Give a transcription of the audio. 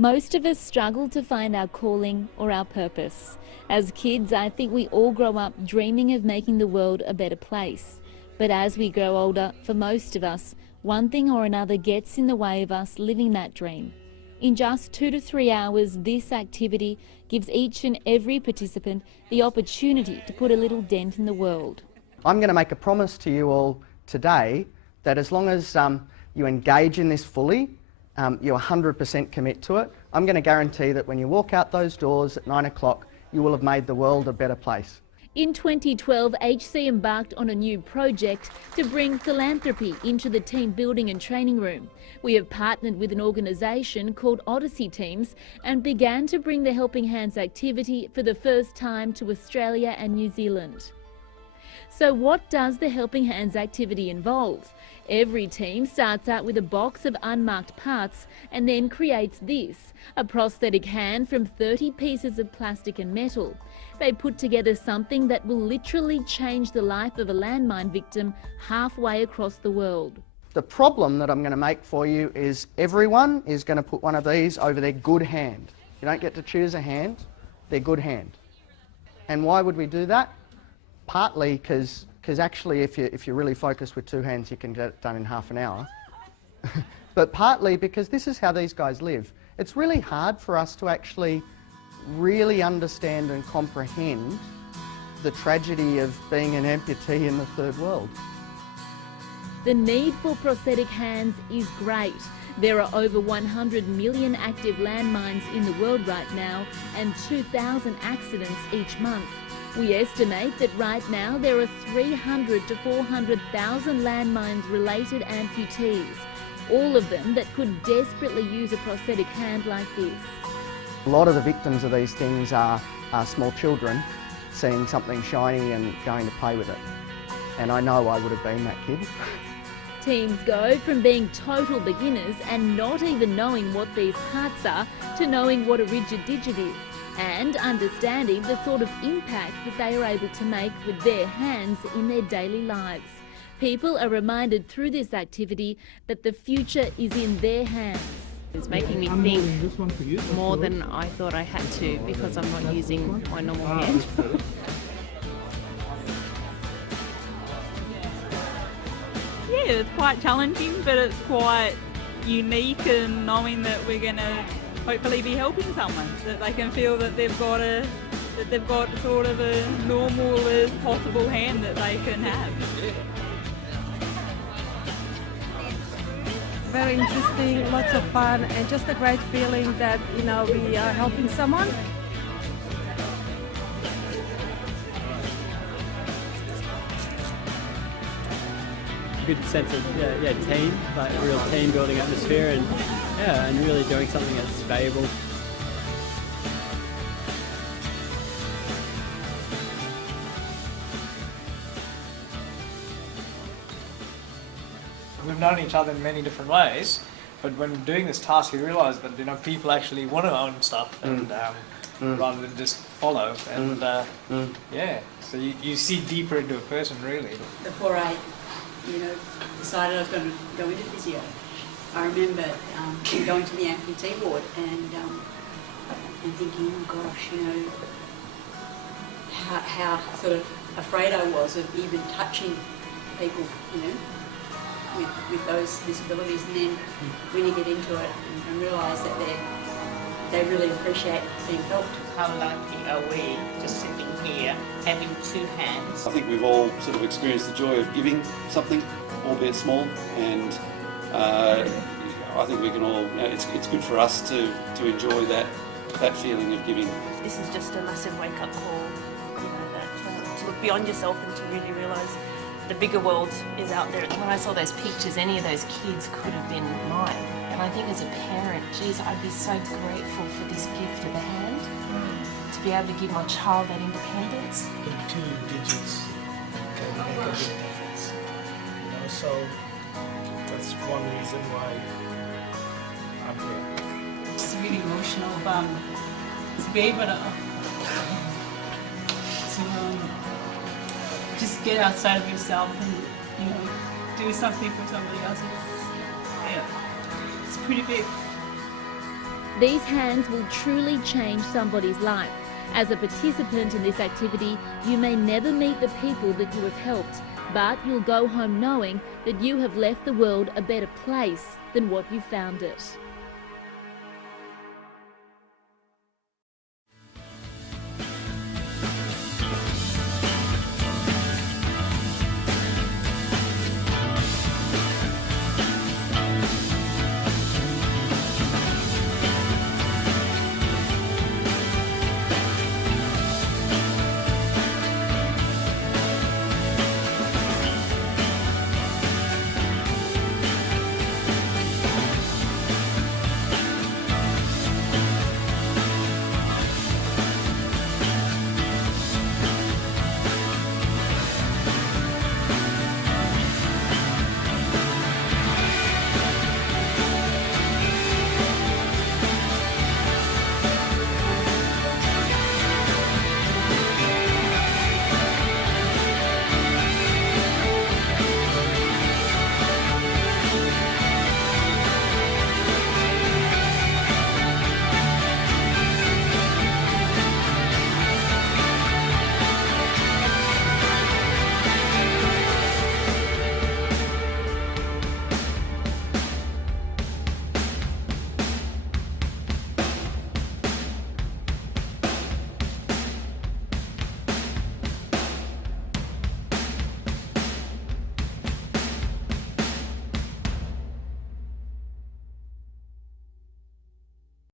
Most of us struggle to find our calling or our purpose. As kids, I think we all grow up dreaming of making the world a better place. But as we grow older, for most of us, one thing or another gets in the way of us living that dream. In just 2 to 3 hours, this activity gives each and every participant the opportunity to put a little dent in the world. I'm going to make a promise to you all today that as long as you engage in this fully, you 100% commit to it, I'm going to guarantee that when you walk out those doors at 9 o'clock, you will have made the world a better place. In 2012, HC embarked on a new project to bring philanthropy into the team building and training room. We have partnered with an organisation called Odyssey Teams and began to bring the Helping Hands activity for the first time to Australia and New Zealand. So what does the Helping Hands activity involve? Every team starts out with a box of unmarked parts and then creates this, a prosthetic hand from 30 pieces of plastic and metal. They put together something that will literally change the life of a landmine victim halfway across the world. The problem that I'm going to make for you is everyone is going to put one of these over their good hand. You don't get to choose a hand, their good hand. And why would we do that? Partly because actually if you're really focused with two hands, you can get it done in half an hour. But partly because this is how these guys live. It's really hard for us to actually really understand and comprehend the tragedy of being an amputee in the third world. The need for prosthetic hands is great. There are over 100 million active landmines in the world right now and 2,000 accidents each month. We estimate that right now there are 300 to 400,000 landmines-related amputees, all of them that could desperately use a prosthetic hand like this. A lot of the victims of these things are small children seeing something shiny and going to play with it. And I know I would have been that kid. Teams go from being total beginners and not even knowing what these parts are to knowing what a rigid digit is and understanding the sort of impact that they are able to make with their hands in their daily lives. People are reminded through this activity that the future is in their hands. It's making me think more than I thought I had to because I'm not using my normal hand. Yeah, it's quite challenging, but it's quite unique in knowing that we're going to hopefully be helping someone, that they can feel that they've got sort of a normal as possible hand that they can have. Very interesting, lots of fun, and just a great feeling that, you know, we are helping someone. Good sense of team, like a real team building atmosphere, and really doing something that's valuable. We've known each other in many different ways, but when doing this task, you realise that people actually want to own stuff and rather than just follow. And so you see deeper into a person, really. Before I, decided I was going to go into physio, I remember going to the amputee ward and thinking, oh gosh, how sort of afraid I was of even touching people, with those disabilities, and then when you get into it and realise that they really appreciate being helped. How lucky are we just sitting here having two hands? I think we've all sort of experienced the joy of giving something, albeit small, and I think we can all, it's good for us to enjoy that feeling of giving. This is just a massive wake-up call, that to look beyond yourself and to really realise the bigger world is out there. When I saw those pictures, any of those kids could have been mine. And I think as a parent, geez, I'd be so grateful for this gift of the hand, to be able to give my child that independence. The 2 digits can make a big difference. So that's one reason why I'm here. It's really emotional to be able to just get outside of yourself and do something for somebody else. It's pretty big. These hands will truly change somebody's life. As a participant in this activity, you may never meet the people that you have helped, but you'll go home knowing that you have left the world a better place than what you found it.